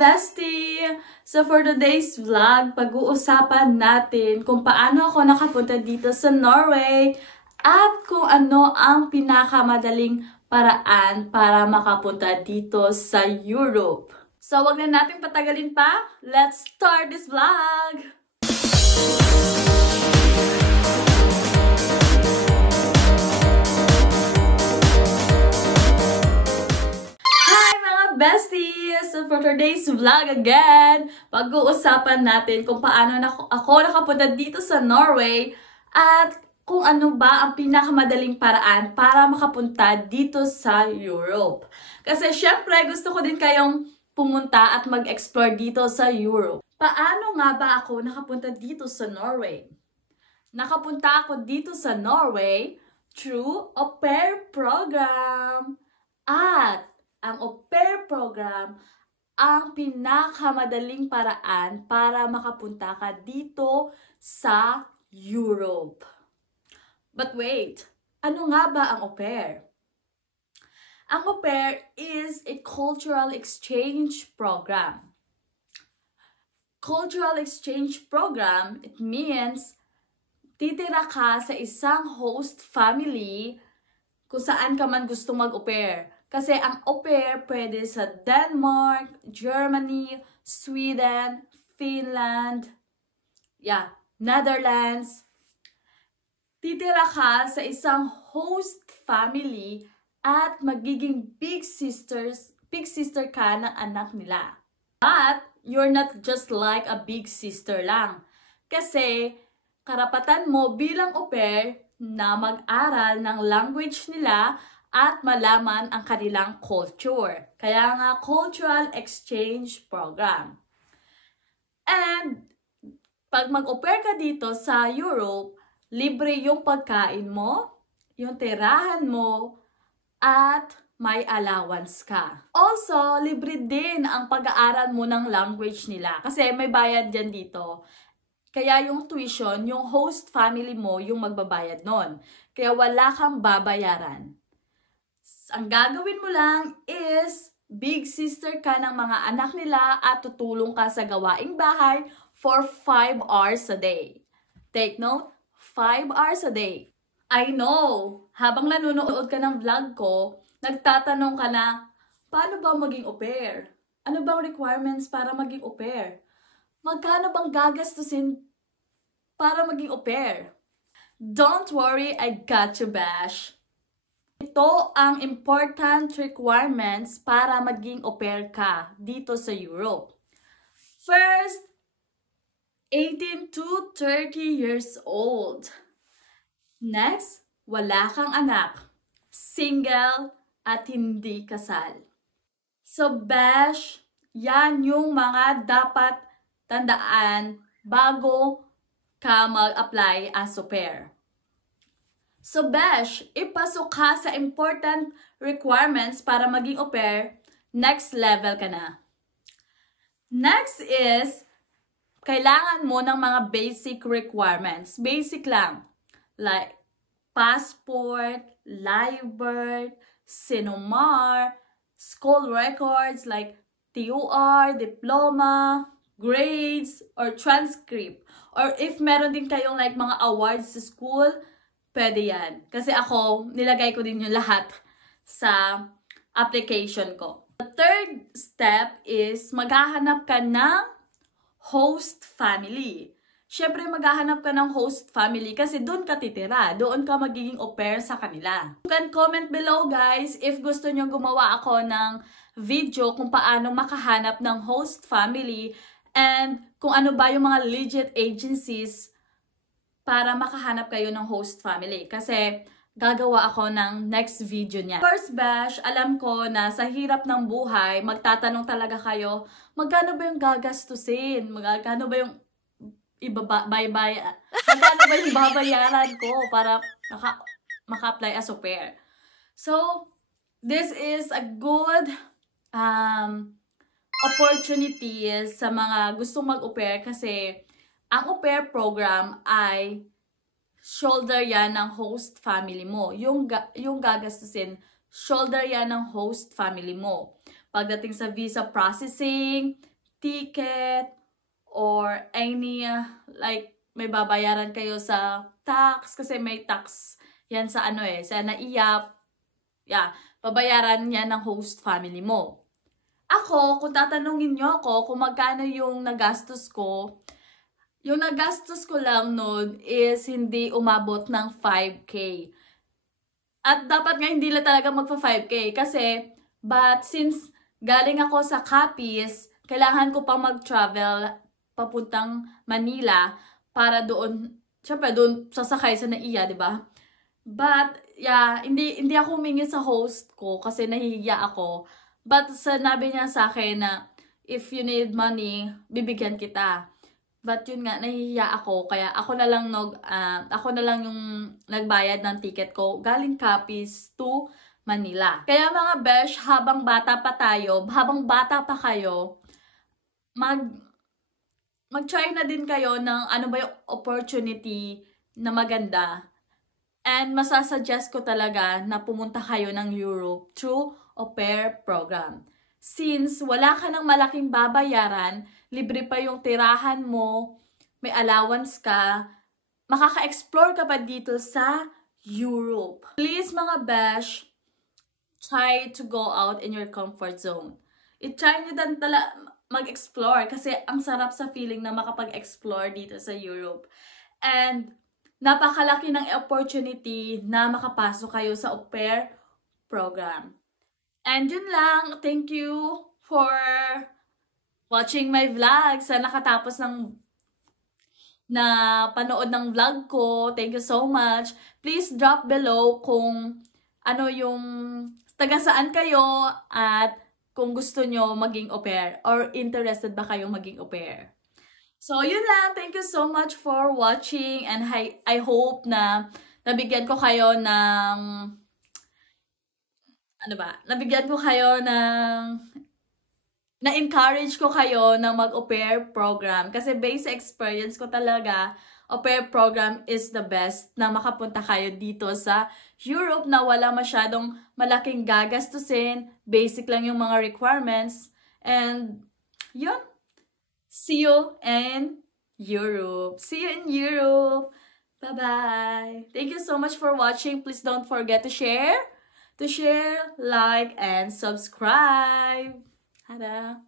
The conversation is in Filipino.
bestie! So for today's vlog, pag-uusapan natin kung paano ako nakapunta dito sa Norway at kung ano ang pinakamadaling paraan para makapunta dito sa Europe. So wag na natin patagalin pa. Let's start this vlog! Besties! So for today's vlog again, pag-uusapan natin kung paano ako nakapunta dito sa Norway at kung ano ba ang pinakamadaling paraan para makapunta dito sa Europe. Kasi syempre gusto ko din kayong pumunta at mag-explore dito sa Europe. Paano nga ba ako nakapunta dito sa Norway? Nakapunta ako dito sa Norway through au pair program. At ang au pair program ang pinakamadaling paraan para makapunta ka dito sa Europe. But wait, ano nga ba ang au pair? Ang au pair is a cultural exchange program. Cultural exchange program, it means titira ka sa isang host family kung saan ka man gusto mag-au pair. Kasi ang au pair pwede sa Denmark, Germany, Sweden, Finland, Netherlands. Titira ka sa isang host family at magiging big sister ka ng anak nila. But you're not just like a big sister lang. Kasi karapatan mo bilang au pair na mag-aral ng language nila at malaman ang kanilang culture. Kaya nga, cultural exchange program. And, pag mag-au pair ka dito sa Europe, libre yung pagkain mo, yung tirahan mo, at may allowance ka. Also, libre din ang pag-aaral mo ng language nila. Kasi may bayad dyan dito. Kaya yung tuition, yung host family mo, yung magbabayad nun. Kaya wala kang babayaran. Ang gagawin mo lang is big sister ka ng mga anak nila at tutulong ka sa gawaing bahay for 5 hours a day. Take note, 5 hours a day. I know, habang nanonood ka ng vlog ko, nagtatanong ka na, paano ba maging au pair? Ano bang requirements para maging au pair? Magkano bang gagastusin para maging au pair? Don't worry, I got you, Bash. Ito ang important requirements para maging au pair ka dito sa Europe. First, 18 to 30 years old. Next, wala kang anak. Single at hindi kasal. So, Bash, yan yung mga dapat tandaan bago ka mag-apply as au pair. So, Besh, ipasok ka sa important requirements para maging au pair, next level ka na. Next is, kailangan mo ng mga basic requirements. Basic lang. Like, passport, live birth, Sinumar, school records like TOR, diploma, grades, or transcript. Or if meron din kayong like mga awards sa school, pwede yan. Kasi ako, nilagay ko din yung lahat sa application ko. The third step is maghahanap ka ng host family. Siyempre, maghahanap ka ng host family kasi doon ka titira. Doon ka magiging au pair sa kanila. You can comment below, guys, if gusto nyo gumawa ako ng video kung paano makahanap ng host family and kung ano ba yung mga legit agencies para makahanap kayo ng host family. Kasi gagawa ako ng next video niya. First Bash, alam ko na sa hirap ng buhay, magtatanong talaga kayo, magkano ba yung gagastusin? Magkano ba yung magkano ba yung babayaran ko para maka-apply as au pair? So, this is a good opportunity sa mga gustong mag-au pair kasi ang au pair program ay shoulder yan ng host family mo. Yung gagastusin, shoulder yan ng host family mo. Pagdating sa visa processing, ticket or any like may babayaran kayo sa tax kasi may tax yan sa sa NAIA. Yeah, babayaran yan ng host family mo. Ako, kung tatanungin nyo ako kung magkano yung nagastos ko, yung nagastos ko lang noon is hindi umabot ng 5K. At dapat nga hindi lang talaga magpa 5K kasi, but since galing ako sa Capiz, kailangan ko pang mag-travel papuntang Manila para doon, syempre doon sasakay sa NAIA, di ba? But, yeah, hindi ako humingi sa host ko kasi nahihiya ako. But, sinabi niya sa akin na, if you need money, bibigyan kita. But, yun nga, nahihiya ako. Kaya, ako na lang yung nagbayad ng ticket ko galing Capiz to Manila. Kaya mga besh, habang bata pa kayo, mag-try na din kayo ng ano ba yung opportunity na maganda. And masasuggest ko talaga na pumunta kayo ng Europe through au pair program. Since wala ka ng malaking babayaran, libre pa yung tirahan mo, may allowance ka, makaka-explore ka pa dito sa Europe. Please mga besh, try to go out in your comfort zone. I-try nyo din mag-explore kasi ang sarap sa feeling na makapag-explore dito sa Europe. And napakalaki ng opportunity na makapasok kayo sa au pair program. And yun lang. Thank you for watching my vlog. Sa nakatapos na panood ng vlog ko. Thank you so much. Please drop below kung ano yung taga saan kayo at kung gusto nyo maging au pair or interested ba kayong maging au pair. So, yun lang. Thank you so much for watching and I hope na nabigyan ko kayo ng na-encourage ko kayo na mag-au pair program. Kasi based sa experience ko talaga, au pair program is the best na makapunta kayo dito sa Europe na wala masyadong malaking gagastusin. Basic lang yung mga requirements. And, yun. See you in Europe. See you in Europe. Bye-bye. Thank you so much for watching. Please don't forget to share, like, and subscribe. Tada!